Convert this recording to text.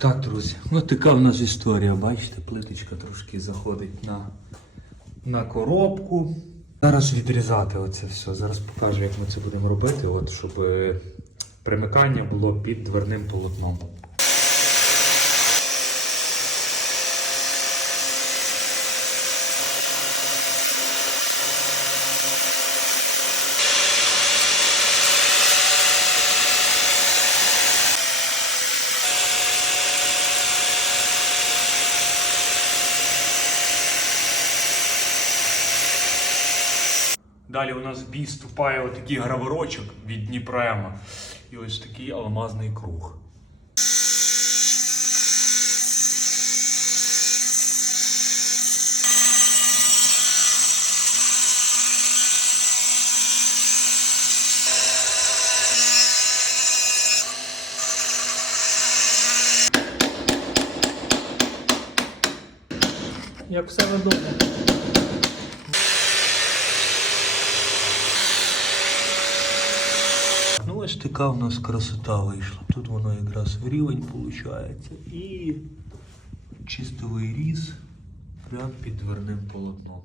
Так, друзі, ну така в нас історія. Бачите, плиточка трошки заходить на, на коробку. Зараз відрізати оце все. Зараз покажу, як ми це будемо робити, от, щоб е, примикання було під дверним полотном. Далі у нас в бій вступає отакий граворочок від Дніпрема і ось такий алмазний круг. Як все вдома. Ну ось така в нас красота вийшла. Тут воно якраз в рівень виходить. І чистовий різ прямо під дверним полотном.